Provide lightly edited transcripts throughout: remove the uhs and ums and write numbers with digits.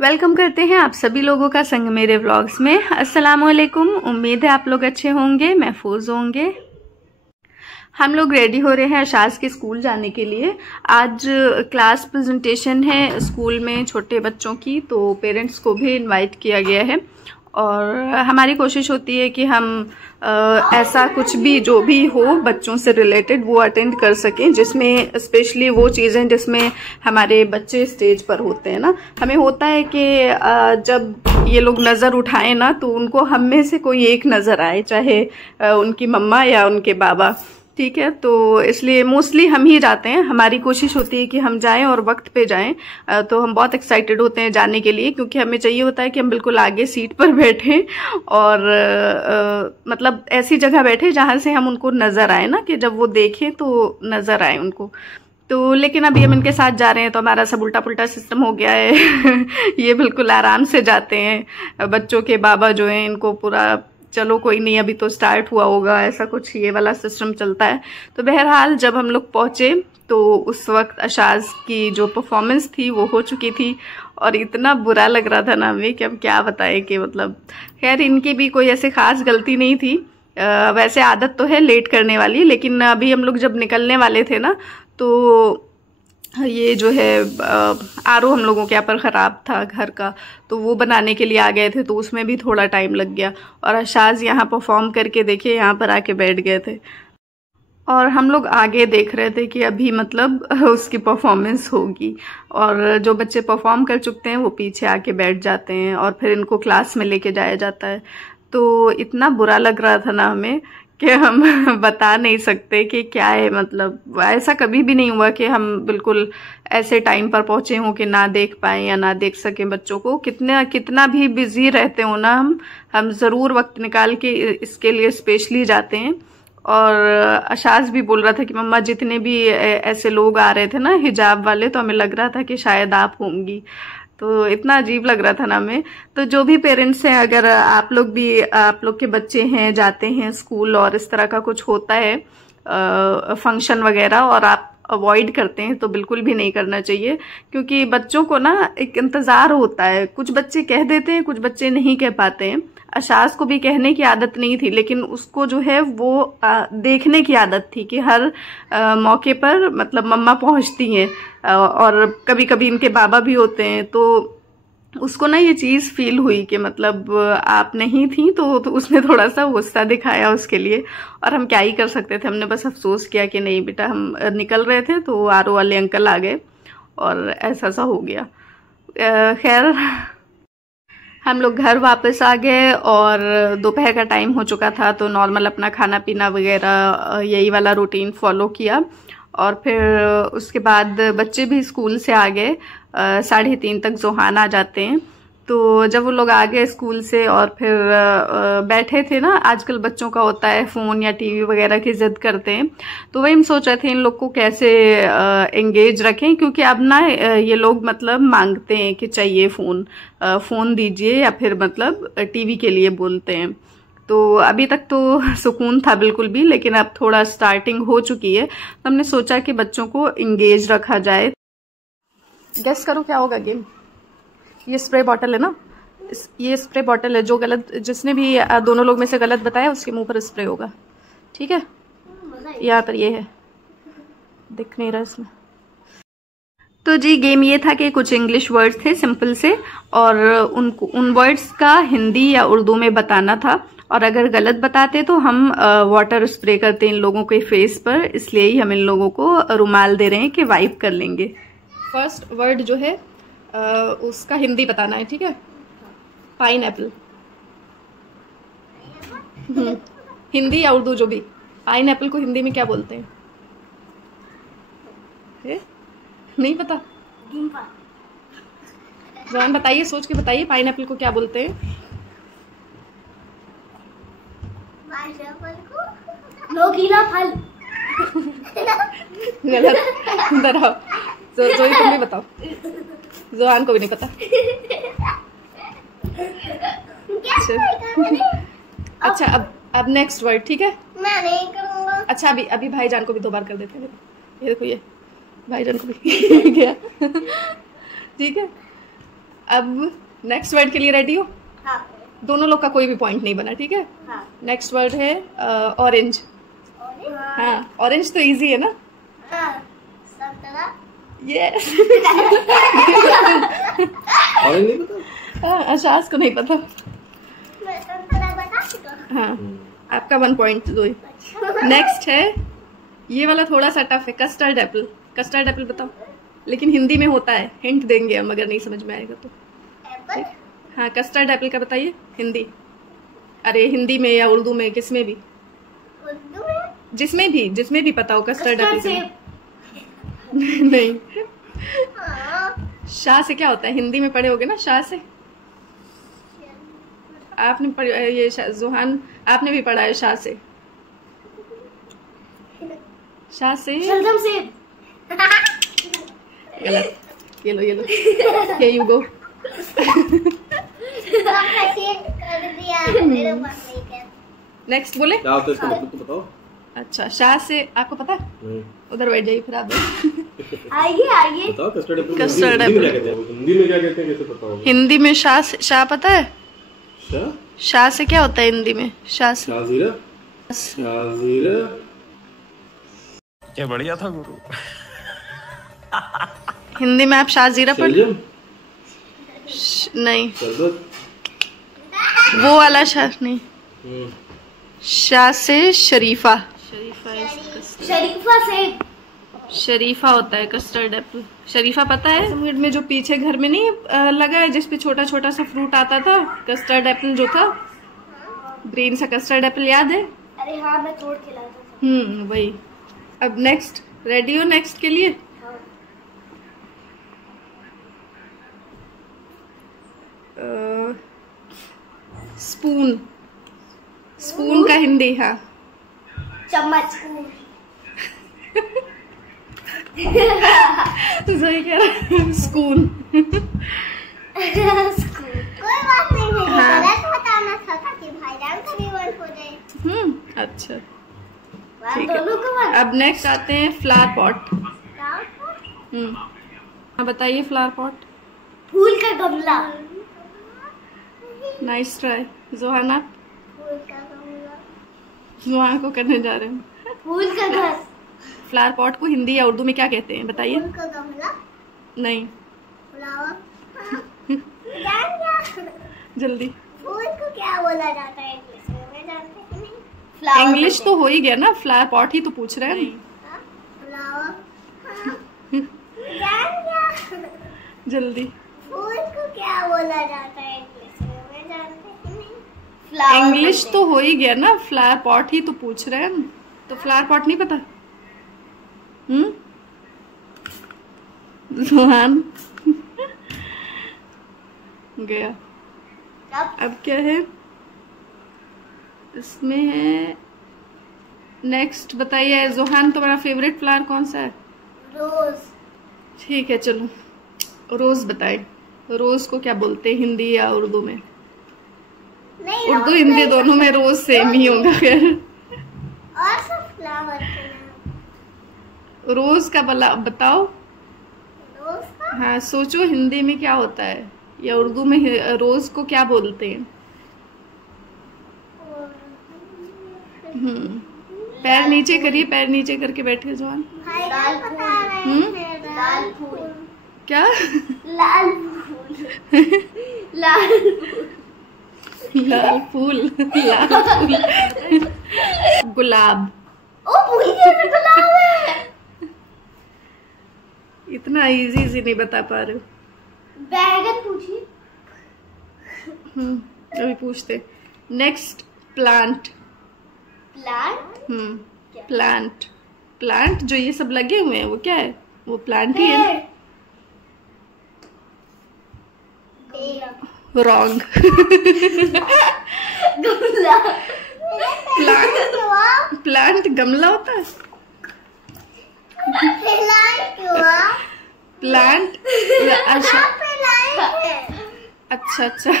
Welcome करते हैं आप सभी लोगों का संग मेरे व्लॉग्स में। अस्सलाम वालेकुम। उम्मीद है आप लोग अच्छे होंगे, महफूज होंगे। हम लोग रेडी हो रहे हैं अशाज के स्कूल जाने के लिए। आज क्लास प्रेजेंटेशन है स्कूल में छोटे बच्चों की, तो पेरेंट्स को भी इनवाइट किया गया है और हमारी कोशिश होती है कि हम ऐसा कुछ भी जो भी हो बच्चों से रिलेटेड वो अटेंड कर सकें, जिसमें स्पेशली वो चीज़ें जिसमें हमारे बच्चे स्टेज पर होते हैं ना। हमें होता है कि जब ये लोग नज़र उठाएं ना तो उनको हम में से कोई एक नज़र आए, चाहे उनकी मम्मा या उनके बाबा, ठीक है। तो इसलिए मोस्टली हम ही जाते हैं। हमारी कोशिश होती है कि हम जाएं और वक्त पे जाएं। तो हम बहुत एक्साइटेड होते हैं जाने के लिए, क्योंकि हमें चाहिए होता है कि हम बिल्कुल आगे सीट पर बैठें और मतलब ऐसी जगह बैठे जहां से हम उनको नज़र आए ना, कि जब वो देखें तो नज़र आए उनको। तो लेकिन अभी हम इनके साथ जा रहे हैं तो हमारा सब उल्टा पुल्टा सिस्टम हो गया है। ये बिल्कुल आराम से जाते हैं। बच्चों के बाबा जो हैं इनको पूरा चलो कोई नहीं, अभी तो स्टार्ट हुआ होगा, ऐसा कुछ ये वाला सिस्टम चलता है। तो बहरहाल जब हम लोग पहुँचे तो उस वक्त अशाज की जो परफॉर्मेंस थी वो हो चुकी थी और इतना बुरा लग रहा था ना हमें कि हम क्या बताएं कि मतलब खैर इनकी भी कोई ऐसे खास गलती नहीं थी। वैसे आदत तो है लेट करने वाली, लेकिन अभी हम लोग जब निकलने वाले थे ना तो ये जो है आरओ हम लोगों के यहाँ पर ख़राब था घर का, तो वो बनाने के लिए आ गए थे, तो उसमें भी थोड़ा टाइम लग गया। और अशाज यहाँ परफॉर्म करके देखिए यहाँ पर आके बैठ गए थे और हम लोग आगे देख रहे थे कि अभी मतलब उसकी परफॉर्मेंस होगी। और जो बच्चे परफॉर्म कर चुके हैं वो पीछे आके बैठ जाते हैं और फिर इनको क्लास में लेके जाया जाता है। तो इतना बुरा लग रहा था ना हमें कि हम बता नहीं सकते कि क्या है। मतलब ऐसा कभी भी नहीं हुआ कि हम बिल्कुल ऐसे टाइम पर पहुंचे हों कि ना देख पाएं या ना देख सकें बच्चों को। कितना भी बिजी रहते हो ना, हम ज़रूर वक्त निकाल के इसके लिए स्पेशली जाते हैं। और अशाज भी बोल रहा था कि मम्मा जितने भी ऐसे लोग आ रहे थे ना हिजाब वाले, तो हमें लग रहा था कि शायद आप होंगी। तो इतना अजीब लग रहा था ना हमें। तो जो भी पेरेंट्स हैं, अगर आप लोग के बच्चे हैं जाते हैं स्कूल और इस तरह का कुछ होता है फंक्शन वगैरह और आप अवॉइड करते हैं, तो बिल्कुल भी नहीं करना चाहिए, क्योंकि बच्चों को ना एक इंतज़ार होता है। कुछ बच्चे कह देते हैं, कुछ बच्चे नहीं कह पाते हैं। अशाज को भी कहने की आदत नहीं थी, लेकिन उसको जो है वो देखने की आदत थी कि हर मौके पर मतलब मम्मा पहुंचती हैं और कभी कभी इनके बाबा भी होते हैं। तो उसको ना ये चीज़ फील हुई कि मतलब आप नहीं थी, तो उसने थोड़ा सा गुस्सा दिखाया उसके लिए। और हम क्या ही कर सकते थे, हमने बस अफसोस किया कि नहीं बेटा, हम निकल रहे थे तो आरओ वाले अंकल आ गए और ऐसा सा हो गया। खैर हम लोग घर वापस आ गए और दोपहर का टाइम हो चुका था, तो नॉर्मल अपना खाना पीना वगैरह यही वाला रूटीन फॉलो किया। और फिर उसके बाद बच्चे भी स्कूल से आ गए। 3:30 तक जोहान आ जाते हैं। तो जब वो लोग आ गए स्कूल से और फिर बैठे थे ना, आजकल बच्चों का होता है फ़ोन या टीवी वगैरह की जिद करते हैं, तो वही हम सोच रहे थे इन लोग को कैसे एंगेज रखें, क्योंकि अब ना ये लोग मतलब मांगते हैं कि चाहिए फ़ोन दीजिए या फिर मतलब टीवी के लिए बोलते हैं। तो अभी तक तो सुकून था बिल्कुल भी, लेकिन अब थोड़ा स्टार्टिंग हो चुकी है, तो हमने सोचा कि बच्चों को इंगेज रखा जाए। गेस करो क्या होगा गेम। ये स्प्रे बॉटल है ना, ये स्प्रे बॉटल है। जो गलत, जिसने भी दोनों लोग में से गलत बताया उसके मुंह पर स्प्रे होगा, ठीक है। यहाँ पर ये है, दिख नहीं रहा इसमें। तो जी गेम ये था कि कुछ इंग्लिश वर्ड्स थे सिंपल से, और उन वर्ड्स का हिंदी या उर्दू में बताना था। और अगर गलत बताते तो हम वाटर स्प्रे करते इन लोगों के फेस पर, इसलिए ही हम इन लोगों को रुमाल दे रहे हैं कि वाइप कर लेंगे। फर्स्ट वर्ड जो है उसका हिंदी बताना है, ठीक है। पाइनएप्पल। हिंदी या उर्दू जो भी। पाइनएप्पल को हिंदी में क्या बोलते हैं? नहीं पता? जवान बताइए, सोच के बताइए, पाइनएप्पल को क्या बोलते हैं? नोकीला फल। गलत। बताओ जोई, तुम भी बताओ। जोहान को भी नहीं पता। अच्छा अब नेक्स्ट वर्ड, ठीक है। मैं नहीं करूँगा। अच्छा अभी भाईजान को भी 2 बार कर देते हैं। ये देखो, ये भाईजान को भी गया। ठीक है। अब नेक्स्ट वर्ड के लिए रेडी हो? हाँ दोनों लोग का कोई भी पॉइंट नहीं बना, ठीक है? हाँ। नेक्स्ट वर्ड है ऑरेंज। हाँ, ऑरेंज तो इजी है ना? हाँ। संतरा। यस। ऑरेंज नहीं पता? हाँ, आशास को नहीं पता। मैं संतरा बता चुका। हाँ, आपका 1 पॉइंट दो। नेक्स्ट है, ये वाला थोड़ा सा टफ है, कस्टर्ड एप्पल। कस्टर्ड एप्पल बताओ, लेकिन हिंदी में होता है, हिंट देंगे हम अगर नहीं समझ में आएगा तो। एप्पल। हाँ, कस्टर्ड एप्पल का बताइए हिंदी। अरे हिंदी में या उर्दू में, किसमें भी, उर्दू में? जिसमें भी पता हो कस्टर्ड एप्पल सेब। नहीं, हाँ। शाह से क्या होता है? हिंदी में पढ़े होगे ना शाह से। आपने पढ़, ये जोहान आपने भी पढ़ा है शाह से। शाह से शलजम सेब। गलत। ये लो ये यू गो। आपने चेक कर दिया, मेरे पास नहीं है। नेक्स्ट बोले? क्या होता है इसका मतलब तो बताओ। अच्छा, शाह से आपको पता? उधर बैठ जाइए फिर आप। आइए बताओ कस्टर्ड एप्पल कस्टर्ड हिंदी में क्या कहते हैं? हिंदी में क्या कहते हैं, कैसे पता होगा? हिंदी में शाह पता है? शाह? शाह से क्या होता है हिंदी में? शाह से शाहजीरा? शाहजीरा? क्या बढ़िया था गुरु। हिंदी में आप शाहजीरा पढ़ शलजम? नहीं, शरबत? वो वाला शाह नहीं। शाह से शरीफा। शरीफा सेब। शरीफा होता है कस्टर्ड एप्पल। शरीफा पता है? समुद्र में जो पीछे घर में नहीं लगा है, जिसपे छोटा छोटा सा फ्रूट आता था, कस्टर्ड एप्पल जो था, ग्रीन सा कस्टर्ड एप्पल, याद है? अरे हाँ, मैं तोड़ के लाता था। वही। अब नेक्स्ट, रेडी हो नेक्स्ट के लिए? स्पून। स्पून का हिंदी? हाँ, चम्मच। सही कह रहा। स्पून। कोई बात नहीं है, हाँ। गलत बताना था ताकि भाईजान का भी वन हो जाए। अच्छा, बात ठीक है। दोनों को वन। अब नेक्स्ट आते हैं फ्लावर पॉट। हाँ, बताइए फ्लावर पॉट। फूल का गमला। Nice try जोहाना। फूल का गमला। जोहान को करने जा रहे हैं। फूल का घर। फ्लावर पॉट को हिंदी या उर्दू में क्या कहते हैं बताइए? फूल का गमला। नहीं, फ्लावर। जान गया। जल्दी। फूल को क्या बोला जाता है इंग्लिश में? मैं जानती ही नहीं। इंग्लिश तो हो ही गया ना, फ्लावर पॉट ही तो पूछ रहे हैं। फ्लावर। जान गया। जल्दी। फूल को क्या बोला जाता है इंग्लिश में? मैं जानती ही नहीं। इंग्लिश तो हो ही गया ना, फ्लावर पॉट ही तो पूछ रहे हैं, तो फ्लावर पॉट नहीं पता? जोहान गया। अब क्या है इसमें? है नेक्स्ट, बताइए जोहान, तुम्हारा फेवरेट फ्लावर कौन सा है? रोज। ठीक है, चलो रोज बताए। रोज को क्या बोलते हैं हिंदी या उर्दू में? नहीं, उर्दू हिंदी दोनों में रोज सेम ही होगा फिर। और सब फ्लावर के नाम। रोज का बताओ। रोज का? हाँ, सोचो हिंदी में क्या होता है या उर्दू में रोज को क्या बोलते हैं? पैर नीचे करिए, पैर नीचे करके बैठे जवान। भाई बता रहे हैं। लाल फूल। क्या? लाल फूल। लाल फूल। लाल फूल। लाल फूल। गुलाब। ओ भूल गया, गुलाब है। इतना इजी नहीं बता पा रहे हो। बैगन पूछिए। अभी पूछते। Next, plant. Plant. Plant. Plant जो ये सब लगे हुए हैं वो क्या है? वो प्लांट ही है। रॉन्ग। गमला। प्लांट गमला होता है? प्लांट। अच्छा,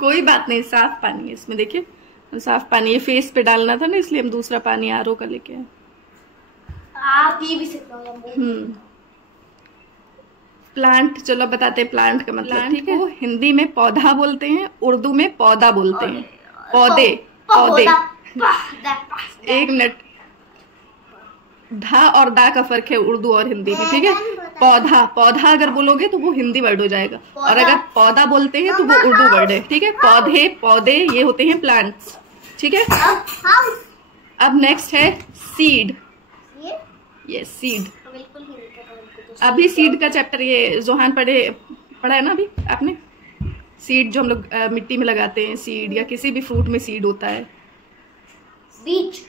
कोई बात नहीं, साफ पानी है इसमें, देखिए साफ पानी। ये फेस पे डालना था ना, इसलिए हम दूसरा पानी आरओ का लेके आए। आप ये भी सिखाओगे। प्लांट, चलो बताते हैं प्लांट का मतलब, ठीक है। हिंदी में पौधा बोलते हैं, उर्दू में पौधा बोलते हैं। पौधे, पौधे। एक मिनट, धा और दा का फर्क है उर्दू और हिंदी में, ठीक है। पौधा, पौधा अगर बोलोगे तो वो हिंदी वर्ड हो जाएगा, और अगर पौधा बोलते हैं तो वो उर्दू वर्ड है, ठीक है। पौधे, पौधे ये होते हैं प्लांट्स, ठीक है। अब नेक्स्ट है सीड। ये सीड, अभी सीड का चैप्टर ये जोहान पढ़ा है ना अभी आपने। सीड जो हम लोग मिट्टी में लगाते हैं, सीड या किसी भी फ्रूट में सीड होता है। बीज।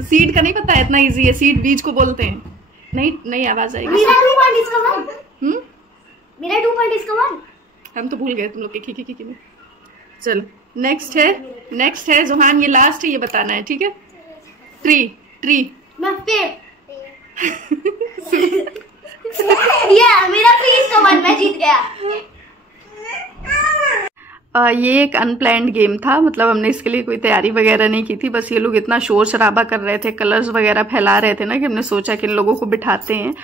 सीड का नहीं पता है, इतना इजी है। सीड बीज को बोलते हैं। नहीं आवाज आएगी। हम तो भूल गए तुम लोग के खी में। चलो नेक्स्ट है जोहान, ये लास्ट है, ये बताना है, ठीक है। ट्री, ट्री मेरा ट्री इसका वन, मैं जीत गया। ये एक अनप्लान्ड गेम था, मतलब हमने इसके लिए कोई तैयारी वगैरह नहीं की थी। बस ये लोग इतना शोर शराबा कर रहे थे, कलर्स वगैरह फैला रहे थे ना, कि हमने सोचा कि इन लोगों को बिठाते हैं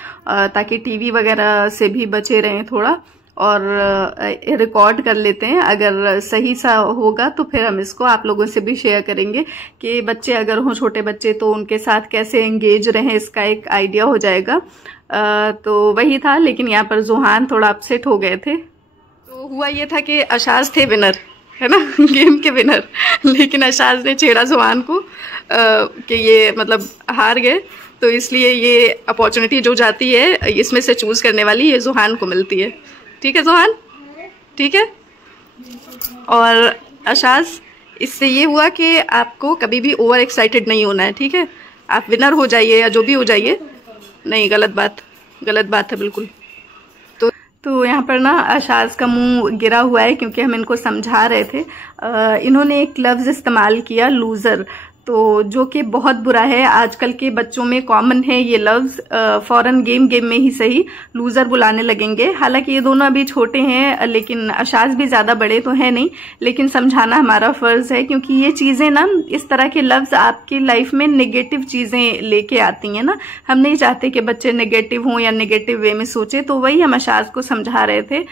ताकि टीवी वगैरह से भी बचे रहें थोड़ा, और रिकॉर्ड कर लेते हैं। अगर सही सा होगा तो फिर हम इसको आप लोगों से भी शेयर करेंगे कि बच्चे अगर हों, छोटे बच्चे, तो उनके साथ कैसे एंगेज रहें, इसका एक आइडिया हो जाएगा। तो वही था, लेकिन यहाँ पर जोहान थोड़ा अपसेट हो गए थे। तो हुआ ये था कि अशाज थे विनर, है ना, गेम के विनर, लेकिन अशाज ने छेड़ा जोहान को कि ये मतलब हार गए, तो इसलिए ये अपॉर्चुनिटी जो जाती है इसमें से चूज करने वाली, ये जोहान को मिलती है, ठीक है जोहान, ठीक है। और अशाज, इससे ये हुआ कि आपको कभी भी ओवर एक्साइटेड नहीं होना है, ठीक है। आप विनर हो जाइए या जो भी हो जाइए, नहीं, गलत बात है बिल्कुल। तो यहाँ पर ना अशाज का मुंह गिरा हुआ है क्योंकि हम इनको समझा रहे थे। इन्होंने एक लफ्ज इस्तेमाल किया, लूजर, तो जो कि बहुत बुरा है। आजकल के बच्चों में कॉमन है ये लफ्ज, फौरन गेम में ही सही लूजर बुलाने लगेंगे। हालांकि ये दोनों अभी छोटे हैं, लेकिन अशाज भी ज्यादा बड़े तो है नहीं, लेकिन समझाना हमारा फर्ज है, क्योंकि ये चीजें ना, इस तरह के लफ्ज आपकी लाइफ में नेगेटिव चीजें लेके आती हैं ना। हम नहीं चाहते कि बच्चे नेगेटिव हों या नेगेटिव वे में सोचे। तो वही हम अशाज को समझा रहे थे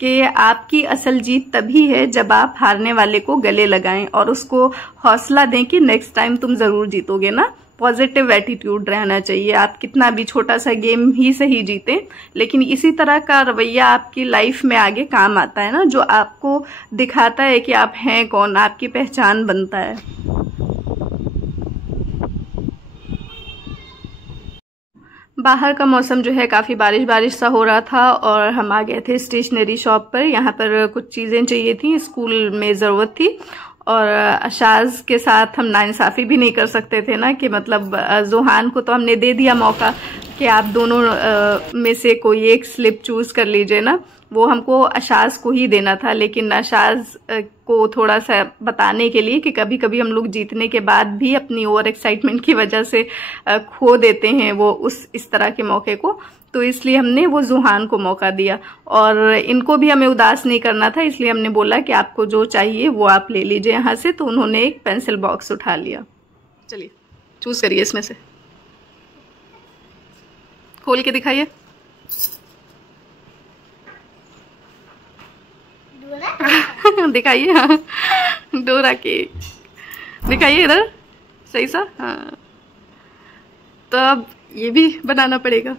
कि आपकी असल जीत तभी है जब आप हारने वाले को गले लगाएं और उसको हौसला दें कि नेक्स्ट टाइम तुम जरूर जीतोगे ना। पॉजिटिव एटीट्यूड रहना चाहिए। आप कितना भी छोटा सा गेम ही सही जीते, लेकिन इसी तरह का रवैया आपकी लाइफ में आगे काम आता है ना, जो आपको दिखाता है कि आप हैं कौन, आपकी पहचान बनता है। बाहर का मौसम जो है काफ़ी बारिश सा हो रहा था, और हम आ गए थे स्टेशनरी शॉप पर। यहाँ पर कुछ चीज़ें चाहिए थी, स्कूल में ज़रूरत थी, और अशाज के साथ हम नाइंसाफ़ी भी नहीं कर सकते थे ना, कि मतलब जोहान को तो हमने दे दिया मौका कि आप दोनों में से कोई एक स्लिप चूज़ कर लीजिए ना, वो हमको अशाज को ही देना था। लेकिन अशाज को थोड़ा सा बताने के लिए कि कभी कभी हम लोग जीतने के बाद भी अपनी ओवर एक्साइटमेंट की वजह से खो देते हैं वो इस तरह के मौके को, तो इसलिए हमने वो जोहान को मौका दिया। और इनको भी हमें उदास नहीं करना था, इसलिए हमने बोला कि आपको जो चाहिए वो आप ले लीजिए यहाँ से। तो उन्होंने एक पेंसिल बॉक्स उठा लिया। चलिए चूज करिए, इसमें से खोल के दिखाइए। दिखाइए, हाँ, डोरा के दिखाइए इधर, सही सा, हाँ। तो अब ये भी बनाना पड़ेगा।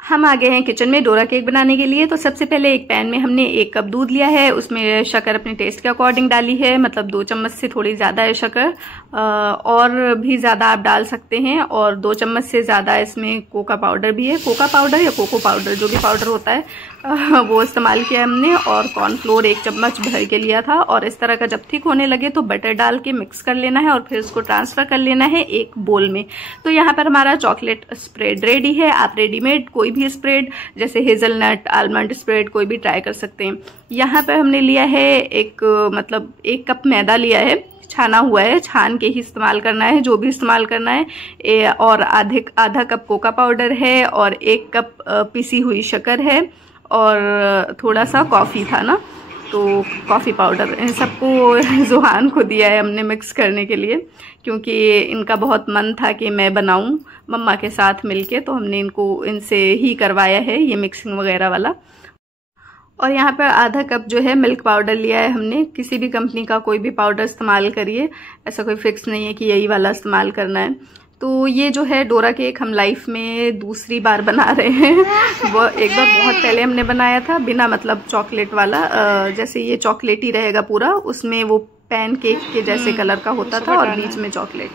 हम आ गए हैं किचन में डोरा केक बनाने के लिए। तो सबसे पहले एक पैन में हमने 1 कप दूध लिया है, उसमें शक्कर अपने टेस्ट के अकॉर्डिंग डाली है, मतलब 2 चम्मच से थोड़ी ज़्यादा है शक्कर, और भी ज़्यादा आप डाल सकते हैं। और 2 चम्मच से ज़्यादा इसमें कोका पाउडर भी है, कोका पाउडर या कोको पाउडर, जो भी पाउडर होता है वो इस्तेमाल किया हमने। और कॉर्नफ्लोर 1 चम्मच भर के लिया था। और इस तरह का जब थिक होने लगे तो बटर डाल के मिक्स कर लेना है, और फिर इसको ट्रांसफ़र कर लेना है एक बोल में। तो यहाँ पर हमारा चॉकलेट स्प्रेड रेडी है। आप रेडीमेड कोई भी स्प्रेड, जैसे हेजलनट, आलमंड स्प्रेड, कोई भी ट्राई कर सकते हैं। यहाँ पर हमने लिया है 1 कप मैदा लिया है, छाना हुआ है, छान के ही इस्तेमाल करना है, जो भी इस्तेमाल करना है। और आधा कप कोका पाउडर है, और 1 कप पिसी हुई शक्कर है, और थोड़ा सा कॉफ़ी था ना। तो कॉफ़ी पाउडर, इन सबको ज़ुहान को दिया है हमने मिक्स करने के लिए, क्योंकि इनका बहुत मन था कि मैं बनाऊं मम्मा के साथ मिलके, तो हमने इनसे ही करवाया है ये मिक्सिंग वगैरह वाला। और यहाँ पर आधा कप जो है मिल्क पाउडर लिया है हमने। किसी भी कंपनी का कोई भी पाउडर इस्तेमाल करिए, ऐसा कोई फिक्स नहीं है कि यही वाला इस्तेमाल करना है। तो ये जो है डोरा केक हम लाइफ में दूसरी बार बना रहे हैं। वो एक बार बहुत पहले हमने बनाया था बिना मतलब चॉकलेट वाला, जैसे ये चॉकलेट ही रहेगा पूरा, उसमें वो पैन केक के जैसे कलर का होता था और बीच में चॉकलेट,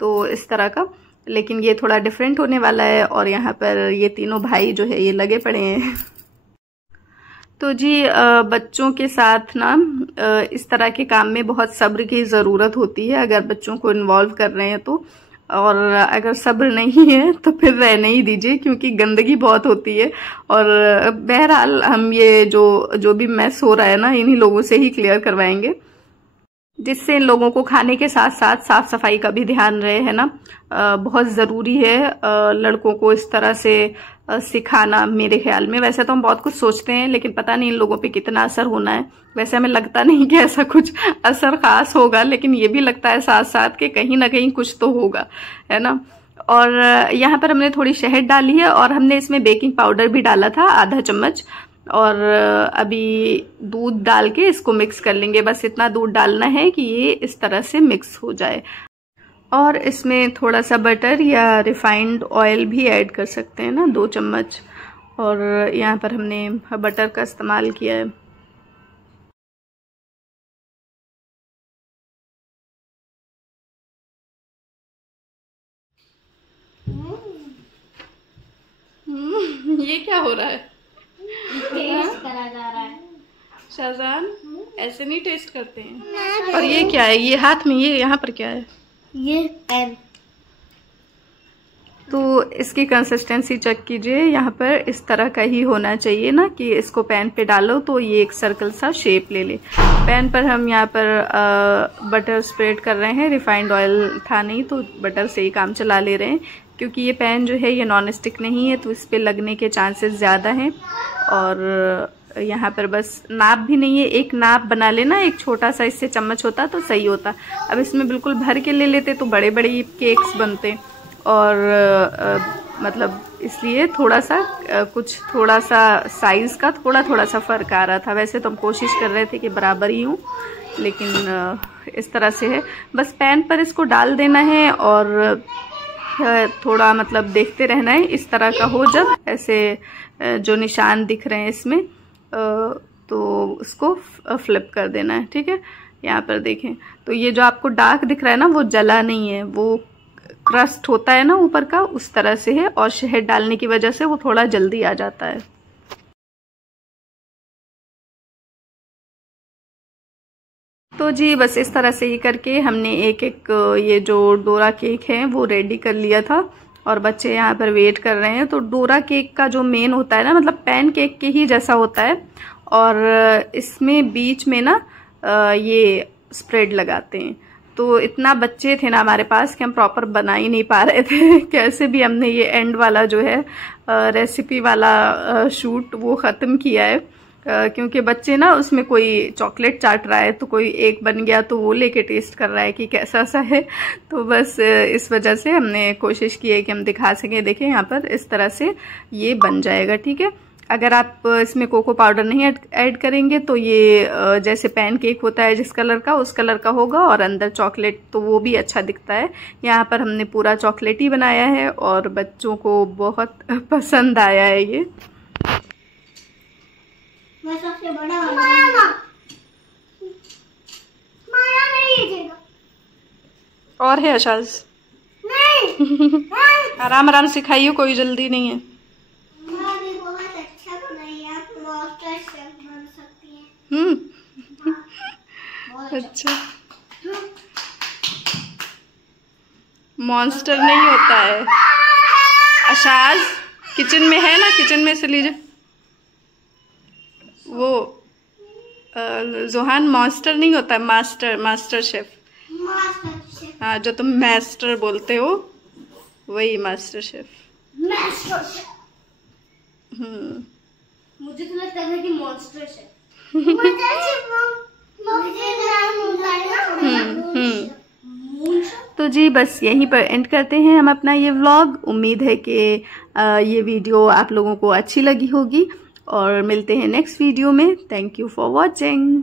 तो इस तरह का। लेकिन ये थोड़ा डिफरेंट होने वाला है। और यहाँ पर ये तीनों भाई जो है ये लगे पड़े हैं। तो जी बच्चों के साथ ना इस तरह के काम में बहुत सब्र की ज़रूरत होती है अगर बच्चों को इन्वॉल्व कर रहे हैं तो। और अगर सब्र नहीं है तो फिर रहने ही दीजिए, क्योंकि गंदगी बहुत होती है। और बहरहाल हम ये जो भी मैस हो रहा है ना, इन्हीं लोगों से ही क्लियर करवाएंगे, जिससे इन लोगों को खाने के साथ साथ साफ सफाई का भी ध्यान रहे, है ना। बहुत ज़रूरी है लड़कों को इस तरह से सिखाना मेरे ख्याल में। वैसे तो हम बहुत कुछ सोचते हैं, लेकिन पता नहीं इन लोगों पे कितना असर होना है। वैसे हमें लगता नहीं कि ऐसा कुछ असर खास होगा, लेकिन ये भी लगता है साथ साथ कि कहीं ना कहीं कुछ तो होगा, है ना। और यहाँ पर हमने थोड़ी शहद डाली है और हमने इसमें बेकिंग पाउडर भी डाला था आधा चम्मच। और अभी दूध डाल के इसको मिक्स कर लेंगे। बस इतना दूध डालना है कि ये इस तरह से मिक्स हो जाए। और इसमें थोड़ा सा बटर या रिफाइंड ऑयल भी ऐड कर सकते हैं ना, 2 चम्मच। और यहाँ पर हमने बटर का इस्तेमाल किया है। ये क्या हो रहा है? टेस्ट करा जा रहा है। शाहजान, ऐसे नहीं टेस्ट करते हैं। और ये क्या है? ये हाथ में, ये यहाँ पर क्या है? ये पेन। तो इसकी कंसिस्टेंसी चेक कीजिए। यहाँ पर इस तरह का ही होना चाहिए ना, कि इसको पैन पे डालो तो ये एक सर्कल सा शेप ले ले। पैन पर हम यहाँ पर बटर स्प्रेड कर रहे हैं। रिफाइंड ऑयल था नहीं तो बटर से ही काम चला ले रहे हैं, क्योंकि ये पैन जो है ये नॉन स्टिक नहीं है, तो इस पे लगने के चांसेस ज़्यादा हैं। और यहाँ पर बस नाप भी नहीं है, एक नाप बना लेना, एक छोटा सा इससे चम्मच होता तो सही होता। अब इसमें बिल्कुल भर के ले लेते तो बड़े बड़े केक्स बनते, और मतलब इसलिए थोड़ा सा साइज का थोड़ा सा फ़र्क आ रहा था। वैसे तो हम कोशिश कर रहे थे कि बराबर ही हूँ, लेकिन इस तरह से है। बस पैन पर इसको डाल देना है और थोड़ा मतलब देखते रहना है इस तरह का हो। जब ऐसे जो निशान दिख रहे हैं इसमें, तो उसको फ्लिप कर देना है, ठीक है। यहाँ पर देखें तो ये जो आपको डार्क दिख रहा है ना, वो जला नहीं है, वो क्रस्ट होता है ना ऊपर का, उस तरह से है। और शहद डालने की वजह से वो थोड़ा जल्दी आ जाता है। तो जी बस इस तरह से ही करके हमने एक ये जो डोरा केक है वो रेडी कर लिया था। और बच्चे यहाँ पर वेट कर रहे हैं। तो डोरा केक का जो मेन होता है ना, मतलब पैन केक के ही जैसा होता है, और इसमें बीच में ना ये स्प्रेड लगाते हैं। तो इतना बच्चे थे ना हमारे पास कि हम प्रॉपर बना ही नहीं पा रहे थे। कैसे भी हमने ये एंड वाला जो है रेसिपी वाला शूट वो ख़त्म किया है, क्योंकि बच्चे ना उसमें कोई चॉकलेट चाट रहा है तो कोई एक बन गया तो वो लेके टेस्ट कर रहा है कि कैसा सा है। तो बस इस वजह से हमने कोशिश की है कि हम दिखा सकें। देखें यहाँ पर इस तरह से ये बन जाएगा, ठीक है। अगर आप इसमें कोको पाउडर नहीं ऐड करेंगे तो ये जैसे पैन केक होता है जिस कलर का, उस कलर का होगा, और अंदर चॉकलेट, तो वो भी अच्छा दिखता है। यहाँ पर हमने पूरा चॉकलेट ही बनाया है और बच्चों को बहुत पसंद आया है ये। सबसे बड़ा वाला माया नहीं, और है अशाज? नहीं। आराम आराम से खाइए, कोई जल्दी नहीं है। बहुत अच्छा बनाई, आप मास्टर शेफ बन सकती हैं। अच्छा, मॉन्स्टर नहीं होता है अशाज। किचन में है ना, किचन में से लीजिए। वो ज़ुहान मॉन्स्टर नहीं होता है, मास्टर शेफ। हाँ, जो तुम मास्टर बोलते हो वही मास्टर शेफ। मुझे तो लगता है कि मॉन्स्टर शेफ। तो जी बस यहीं पर एंड करते हैं हम अपना ये व्लॉग। उम्मीद है कि ये वीडियो आप लोगों को अच्छी लगी होगी और मिलते हैं नेक्स्ट वीडियो में। Thank you for watching.